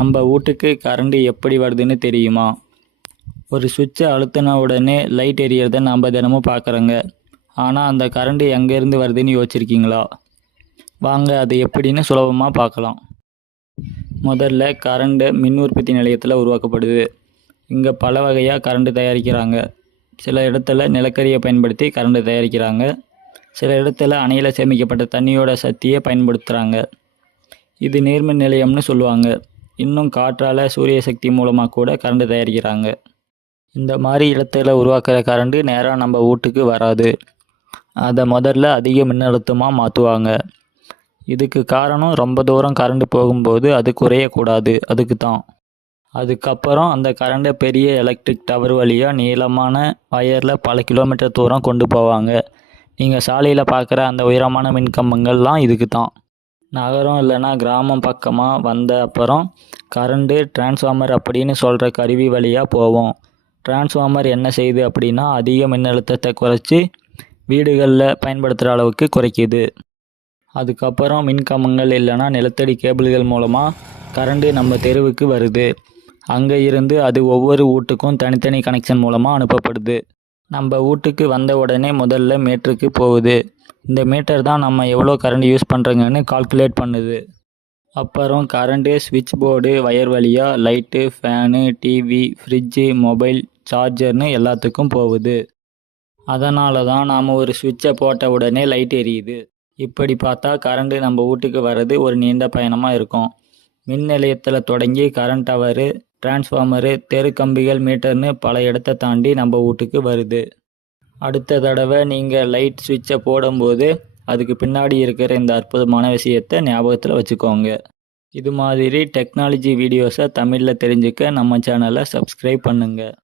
நம்ம வீட்டுக்கு கரண்ட் எப்படி வருதுன்னு தெரியுமா? ஒரு சுவிட்சை அழுத்தின உடனே லைட் எரியறதை நாம் தினமும் பார்க்குறோங்க. ஆனால் அந்த கரண்ட் எங்கேருந்து வருதுன்னு யோசிச்சிருக்கீங்களா? வாங்க அது எப்படின்னு சுலபமாக பார்க்கலாம். முதல்ல கரண்ட் மின் உற்பத்தி நிலையத்தில் உருவாக்கப்படுது. இங்கே பல வகையாக கரண்ட் தயாரிக்கிறாங்க. சில இடத்துல நிலக்கரியை பயன்படுத்தி கரண்ட் தயாரிக்கிறாங்க. சில இடத்துல அணையில் சேமிக்கப்பட்ட தண்ணியோட சக்தியை பயன்படுத்துகிறாங்க. இது நீர்மின் நிலையம்னு சொல்லுவாங்க. இன்னும் காற்றால் சூரிய சக்தி மூலமாக கூட கரண்ட் தயாரிக்கிறாங்க. இந்த மாதிரி இடத்துல உருவாக்குற கரண்ட் நேராக நம்ம வீட்டுக்கு வராது. அதை முதல்ல அதிக மின்னழுத்தமாக மாற்றுவாங்க. இதுக்கு காரணம் ரொம்ப தூரம் கரண்ட் போகும்போது அது குறையக்கூடாது, அதுக்கு தான். அதுக்கப்புறம் அந்த கரண்ட்டை பெரிய எலக்ட்ரிக் டவர் வழியாக நீளமான வயரில் பல கிலோமீட்டர் தூரம் கொண்டு போவாங்க. நீங்கள் சாலையில் பார்க்குற அந்த உயரமான மின்கம்பங்கள்லாம் இதுக்கு தான். நகரம் இல்லைன்னா கிராமம் பக்கமாக வந்த அப்புறம் கரண்ட்டு டிரான்ஸ்ஃபார்மர் அப்படின்னு சொல்கிற கருவி வழியாக போவோம். டிரான்ஸ்ஃபார்மர் என்ன செய்யுது அப்படின்னா அதிக மின்னழுத்தத்தை குறைச்சி வீடுகளில் பயன்படுத்துகிற அளவுக்கு குறைக்குது. அதுக்கப்புறம் மின்கம்பங்கள் இல்லைன்னா நிலத்தடி கேபிள்கள் மூலமாக கரண்ட்டு நம்ம தெருவுக்கு வருது. அங்கே இருந்து அது ஒவ்வொரு வீட்டுக்கும் தனித்தனி கனெக்ஷன் மூலமாக அனுப்பப்படுது. நம்ம வீட்டுக்கு வந்த உடனே முதல்ல மீட்டருக்கு போகுது. இந்த மீட்டர் தான் நம்ம எவ்வளோ கரண்ட் யூஸ் பண்ணுறோங்கன்னு கால்குலேட் பண்ணுது. அப்புறம் கரண்ட்டு ஸ்விட்ச் போர்டு வயர் வழியாக light, fan, TV, fridge, mobile, சார்ஜர்னு எல்லாத்துக்கும் போகுது. அதனால தான் நாம் ஒரு ஸ்விட்சை போட்ட உடனே லைட் எரியுது. இப்படி பார்த்தா கரண்ட்டு நம்ம வீட்டுக்கு வர்றது ஒரு நீண்ட பயணமாக இருக்கும். மின் நிலையத்தில் தொடங்கி கரண்ட் டவரு, டிரான்ஸ்ஃபார்மரு, தெரு கம்பிகள், மீட்டர்னு பல இடத்தை தாண்டி நம்ம வீட்டுக்கு வருது. அடுத்த தடவை நீங்கள் லைட் ஸ்விட்சை போடும்போது அதுக்கு பின்னாடி இருக்கிற இந்த அற்புதமான விஷயத்தை ஞாபகத்தில் வச்சுக்கோங்க. இது மாதிரி டெக்னாலஜி வீடியோஸை தமிழில் தெரிஞ்சுக்க நம்ம சேனலை சப்ஸ்கிரைப் பண்ணுங்கள்.